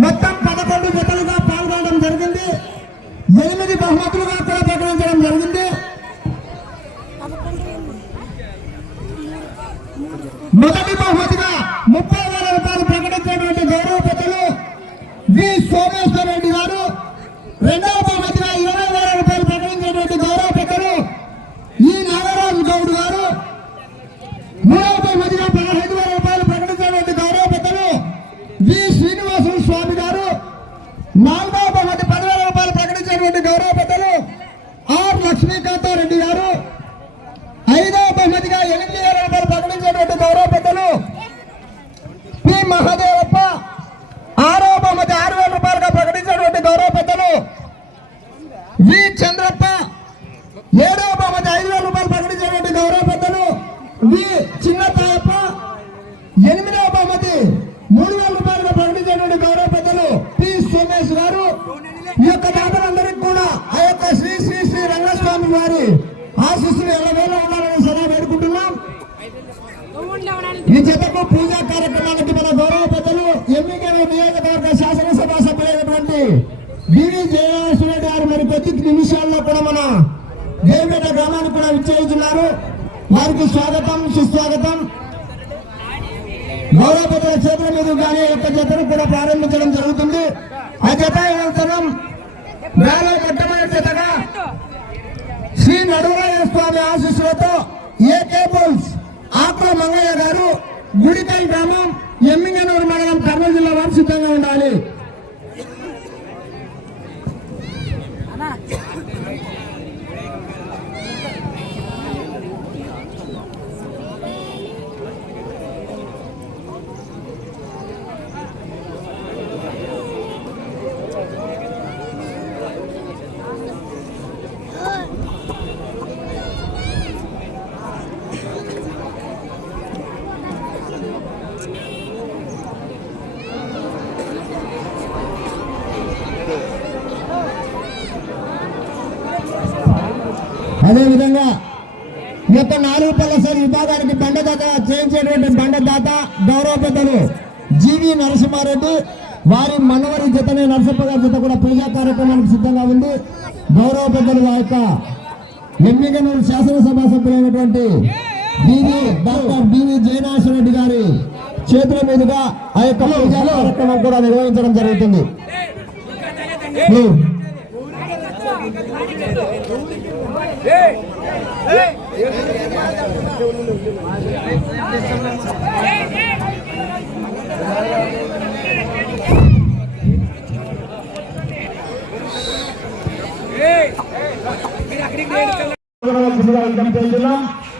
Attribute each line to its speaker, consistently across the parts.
Speaker 1: మొత్తం పదకొండు జతలుగా పాల్గొనడం జరిగింది. ఎనిమిది బహుమతులుగా కూడా ప్రకటించడం జరిగింది. మొదటి బహుమతిగా ముప్పై వేల రూపాయలు ప్రకటించినటువంటి గౌరవపతులు వి సోమేశ్వర రెడ్డి గారు. రెండవ బహుమతిగా ఇరవై వేల రూపాయలు ప్రకటించినటువంటి గౌరవ పెద్దలు ఈ నాగరాజు గౌడ్ గారు మూడవ బహుమతిగా పదహైదు వేల రూపాయలు ప్రకటించినటువంటి గౌరవ పెద్దలు వి శ్రీనివాసులు స్వామి గారు నాలుగవ బహుమతి పదివేల రూపాయలు ప్రకటించినటువంటి గౌరవ పెద్దలు ఆర్ లక్ష్మీకాంతారెడ్డి గారు ఐదవ బహుమతిగా ఎనిమిది వేల రూపాయలు ప్రకటించినటువంటి గౌరవ పెద్దలు పి మహాదేవప్ప ఆరో బహుమతి ఆరు వేల రూపాయలుగా ప్రకటించినటువంటి గౌరవ పెద్దలు వి చంద్రప్ప ఏడవ బహుమతి ఐదు వేల రూపాయలు ప్రకటించినటువంటి గౌరవ పెద్దలు వి చిన్న తాయప్ప ఎనిమిదవ బహుమతి మూడు వేల రూపాయలుగా ప్రకటించినటువంటి గౌరవ పెద్దలు పి. సోమేష్ గారు. ఈ యొక్క దాతలందరికీ కూడా ఆ యొక్క శ్రీ శ్రీ శ్రీ రంగస్వామి వారి ఆశీస్సులు ఎల్లవేళ ఉండాలని సదా వేడుకుంటున్నాం. ఈ జతకు పూజా కార్యక్రమానికి మన గౌరవ పెద్దలు ఎమ్మిక నియోజకవర్గ శాసనసభ సభ్యులైనటువంటి బివి జయరాజరెడ్డి గారు మరి కొద్ది నిమిషాల్లో కూడా మన దేవపేట గ్రామానికి కూడా విచ్చేస్తున్నారు వారికి స్వాగతం సుస్వాగతం. గౌరవపత్ర పెద్దల చేతుల మీద కానీ యొక్క జతను కూడా ప్రారంభించడం జరుగుతుంది. ఆ జత అనంతరం వేల మొట్టమొదటి జతగా శ్రీ నడువరాయ స్వామి ఆశీస్సులతో ఏ కేబుల్స్ ఆకుల మంగయ్య గారు గుడికల్ గ్రామం ఎమ్మింగనూరు మండలం కర్నూలు జిల్లా వారు సిద్ధంగా ఉండాలి. అదేవిధంగా ఈ యొక్క నాలుగు పల్లసరి విభాగానికి బండదాత చేయించేటువంటి బండదాత గౌరవ పెద్దలు జీవి నరసింహారెడ్డి వారి మనవరి జతనే నరసింహ గారి జత కూడా పూజా కార్యక్రమానికి సిద్ధంగా ఉంది. గౌరవ పెద్దలు ఆ యొక్క ఎమ్మిగనూరు శాసనసభ సభ్యులైనటువంటి బివి డాక్టర్ బివి జయనాశ్వరెడ్డి గారి చేతుల మీదుగా ఆ యొక్క పూజా కార్యక్రమం కూడా నిర్వహించడం జరుగుతుంది.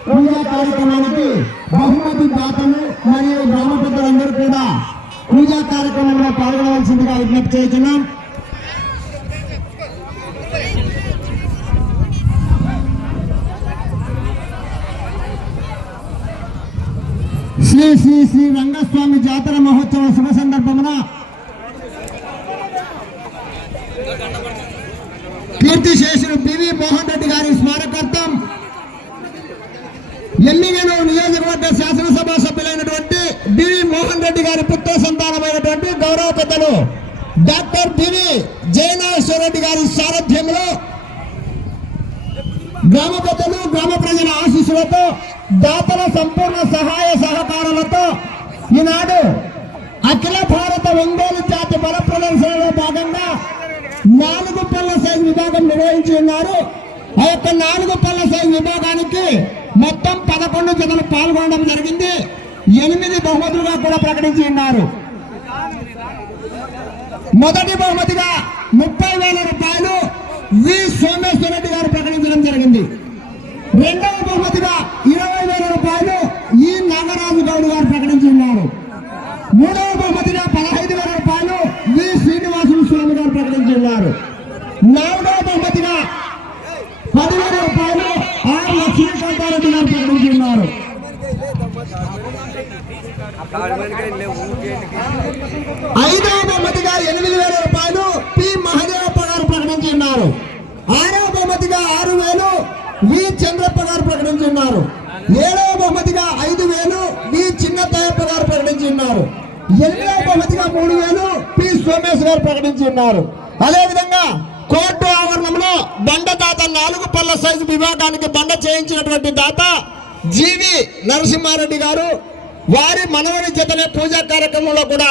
Speaker 1: పూజా కార్యక్రమానికి బహుమతి దాతలు మరియు గ్రామ పెద్దలందరూ కూడా పూజా కార్యక్రమంలో పాల్గొనవలసిందిగా విజ్ఞప్తి చేస్తున్నాం శ్రీ శ్రీ శ్రీ రంగస్వామి జాతర మహోత్సవ శుభ సందర్భమున కీర్తిశేషుడు పివి మోహన్ రెడ్డి గారి స్మారకార్థం ఎమ్మిగను నియోజకవర్గ శాసనసభ సభ్యులైనటువంటి బివి మోహన్ రెడ్డి గారి పుత్ర సంతానమైనటువంటి గౌరవ పెద్దలు డాక్టర్ బివి జయనాశ్వర రెడ్డి గారి సారథ్యంలో గ్రామ పెద్దలు గ్రామ ప్రజల ఆశీస్సులతో దాతల సంపూర్ణ సహాయ సహకారాలతో ఈనాడు అఖిల భారత ఒంగోలు జాతి బల ప్రదర్శనలో భాగంగా నాలుగు పళ్ళ సైజు విభాగం నిర్వహించి ఉన్నారు. ఆ యొక్క నాలుగు పళ్ళ సైజు విభాగానికి మొత్తం పదకొండు జతలు పాల్గొనడం జరిగింది. ఎనిమిది బహుమతులుగా కూడా ప్రకటించి ఉన్నారు. మొదటి బహుమతిగా ముప్పై వేల రూపాయలు వి సోమేశ్వర రెడ్డి గారు ప్రకటించడం జరిగింది. రెండవ బహుమతిగా ఇరవై వేల రూపాయలు ఈ నాగరాజు గౌడ్ గారు ప్రకటించి ఉన్నారు మూడవ బహుమతిగా పదహైదు వేల రూపాయలు వి. శ్రీనివాసులు స్వామి గారు ప్రకటించి ఉన్నారు నాలుగవ బహుమతిగా పదివేల రూపాయలు ఆర్. లక్ష్మీకాంతారెడ్డి గారు ప్రకటించి ఉన్నారు ఐదవ బహుమతిగా ఎనిమిది వేల రూపాయలు పి మహదేవప్ప గారు ప్రకటించి ఉన్నారు ఆరవ బహుమతిగా ఆరు వేలు వి చంద్రప్ప గారు ప్రకటించి ఉన్నారు ఏడవ బహుమతిగా ఐదు వేలు వి చిన్న తాయప్ప గారు ప్రకటించి ఉన్నారు ఎనిమిదవ బహుమతిగా మూడు వేలు పి సోమేష్ గారు ప్రకటించి ఉన్నారు అదేవిధంగా కోర్టు ఆవరణంలో బండ దాత నాలుగు పళ్ళ సైజు విభాగానికి బండ చేయించినటువంటి దాత జీవి నరసింహారెడ్డి గారు వారి మనవడి జతనే పూజా కార్యక్రమంలో కూడా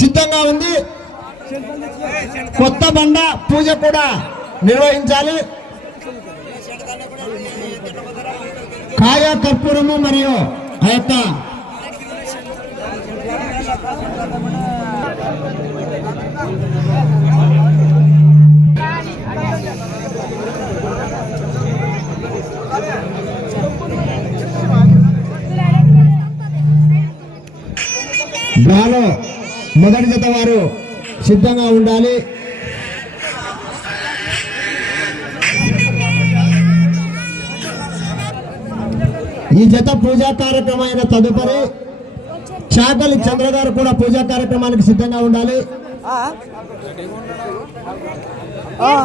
Speaker 1: సిద్ధంగా ఉంది. కొత్త బండ పూజ కూడా నిర్వహించాలి. కాయ కర్పూరము మరియు ఆ యొక్క బాలో మొదటి జత వారు సిద్ధంగా ఉండాలి. ఈ జత పూజా కార్యక్రమమైన తదుపరి చాకలి చంద్ర గారు కూడా పూజా కార్యక్రమానికి సిద్ధంగా ఉండాలి.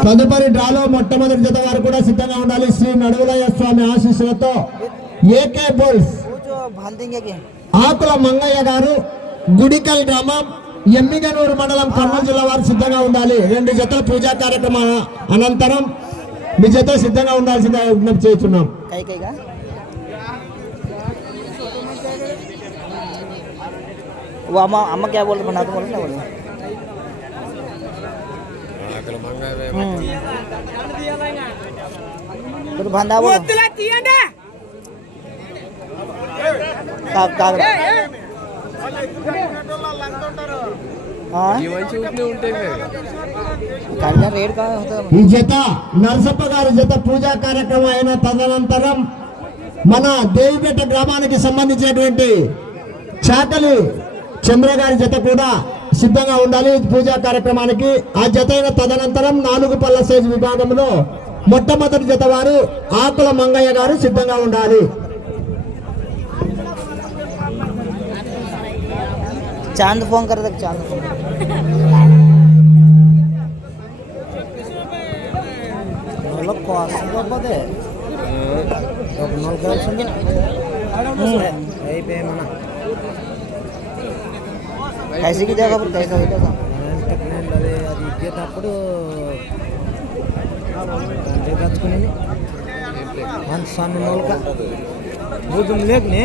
Speaker 1: తదుపరి డ్రాలో మొట్టమొదటి జత వారు కూడా సిద్ధంగా ఉండాలి. శ్రీ నడువులయ్య స్వామి ఆశీస్సులతో ఏకే బోల్స్. ఆకుల మంగయ్య గారు గుడికల్ గ్రామం ఎమ్మిగనూరు మండలం కర్నూలు జిల్లా వారు సిద్ధంగా ఉండాలి రెండు జతల పూజా కార్యక్రమం అనంతరం మీ జత సిద్ధంగా ఉండాల్సిందిగా విజ్ఞప్తి చేస్తున్నాం
Speaker 2: कई कई का वो अम्मा अम्मा क्या बोल रहे बना तो बोल ना बोल तो भांदा बोल का
Speaker 1: ఈ జత నరసప్ప గారి జత పూజా కార్యక్రమం అయిన తదనంతరం మన దేవిపేట గ్రామానికి సంబంధించినటువంటి చాకలి చంద్ర గారి జత కూడా సిద్ధంగా ఉండాలి పూజా కార్యక్రమానికి. ఆ జత అయిన తదనంతరం నాలుగు పళ్ళ సైజు విభాగంలో మొట్టమొదటి జత వారు ఆకుల మంగయ్య గారు సిద్ధంగా ఉండాలి.
Speaker 2: चांद फोन कर दे चांद फोन హలో కాస్ట్ బాబదే ఒక నాలుగు కావాల్సింది అయిపోయామన్నా कैसे की जगह पर कैसा होता था
Speaker 3: అది అది ఇచ్చేటప్పుడు అంటే కచ్చుకుని మన సన్న నూలుక భూజం లేకనే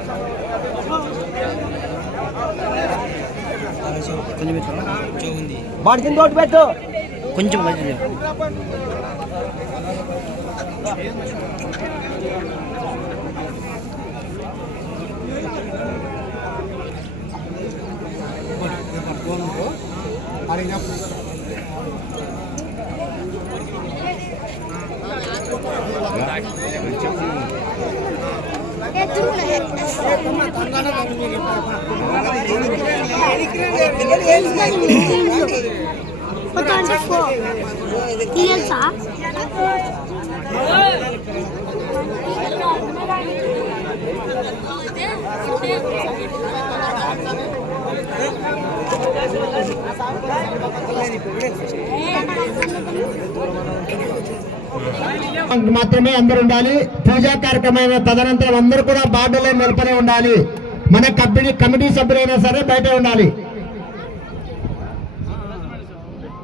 Speaker 3: పరాస
Speaker 2: తోటి పెట్టు
Speaker 3: కొంచెం మంచిది
Speaker 4: అడిగినప్పుడు
Speaker 1: మాత్రమే అందరు ఉండాలి. పూజా కార్యక్రమమైన తదనంతరం అందరూ కూడా బార్డులో నిలపనే ఉండాలి. మన కమిటీ కమిటీ సభ్యులైనా సరే బయట ఉండాలి.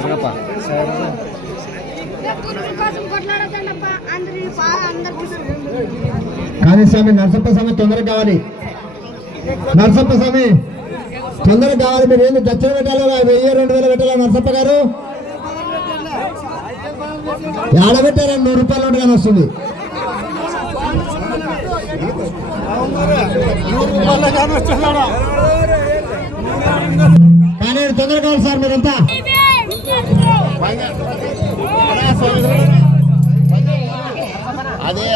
Speaker 4: berapa? Saya ya, berapa Pak, Andri,
Speaker 1: కానీ స్వామి నరసప్ప స్వామి తొందరగా కావాలి నరసప్ప స్వామి తొందరగా కావాలి మీరు ఏంది దక్షిణ పెట్టాలో వెయ్యి రెండు వేలు పెట్టాలా నరసప్ప గారు? ఆడబెట్టారా నూరు రూపాయలు నోటు కానీ వస్తుంది. కానీ తొందరగా కావాలి సార్ మీరంతా.
Speaker 5: అదే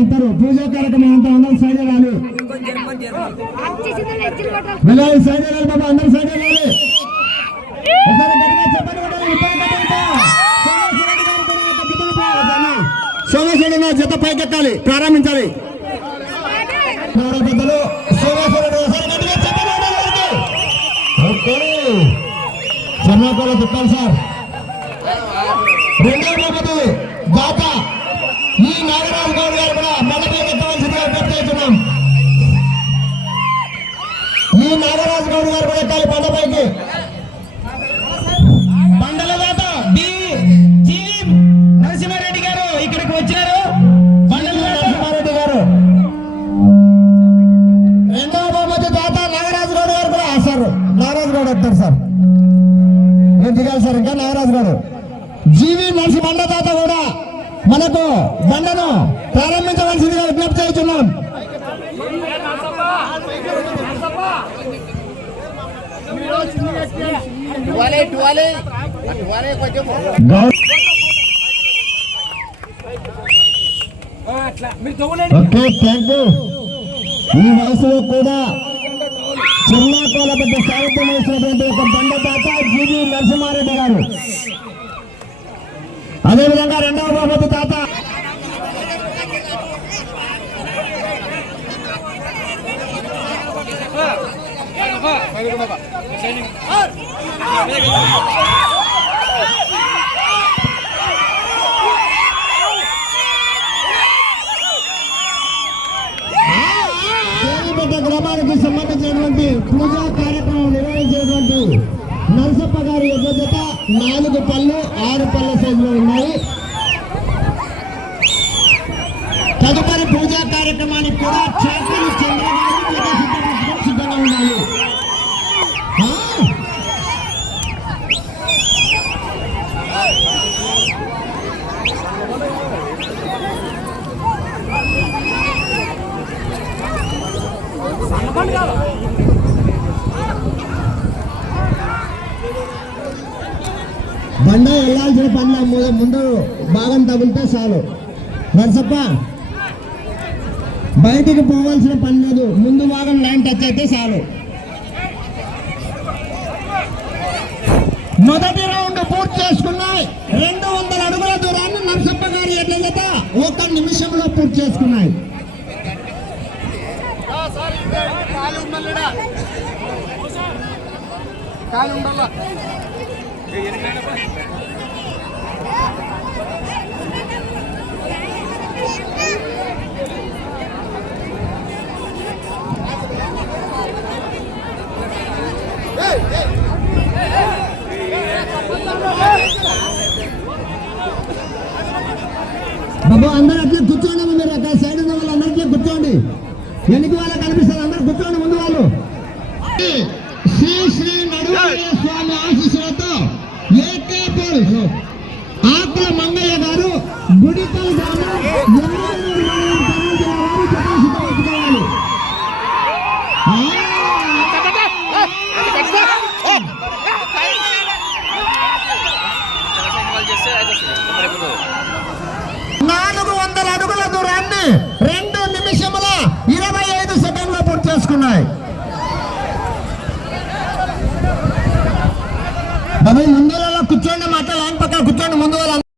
Speaker 2: ఇద్దరు
Speaker 1: పూజ పూజా కార్యక్రమం అంతా అందరూ సైడ్ వెళ్ళాలి బాబా అందరూ సోమేశ్వరుడు నా జత పైకెత్తాలి ప్రారంభించాలి. సోమేశ్వరుడు సార్. రెండో దాత ఈ నాగరాజు గౌడ్ గారు కూడా మనపై ఎక్కవలసిందిగా విజ్ఞప్తి ఈ నాగరాజు గౌడ్ గారు కూడా మనకు బండను ప్రారంభించవలసిందిగా విజ్ఞప్తి చేస్తున్నాం. ఓకే థ్యాంక్ యూ ఈ వయసులో కూడా చిన్నాకోల పెద్ద సాహిత్యం వేసినటువంటి ఒక బండదాత జీవి నరసింహారెడ్డి గారు. అదేవిధంగా రెండవ బహుమతి తాత. గ్రామానికి సంబంధించినటువంటి పూజా కార్యక్రమం నిర్వహించినటువంటి నరసప్ప గారి యొక్క జత నాలుగు పళ్ళు ఆరు పళ్ళ సైజులో ఉన్నాయి. తదుపరి పూజా కార్యక్రమానికి కూడా చేతులు చంద్రబాబు జత సిద్ధపరచుకొని సిద్ధంగా ఉన్నాయి ఆ? బండ వెళ్ళాల్సిన పనుల ముందు ముందు భాగం తగిలితే చాలు. నరసప్ప బయటికి పోవాల్సిన పని లేదు. ముందు భాగం లైన్ టచ్ అయితే చాలు. మొదటి రౌండ్ పూర్తి చేసుకున్నాయి. రెండు వందల అడుగుల దూరాన్ని నరసప్ప గారి ఎడ్ల జత ఒక నిమిషంలో పూర్తి చేసుకున్నాయి. ఉండాల?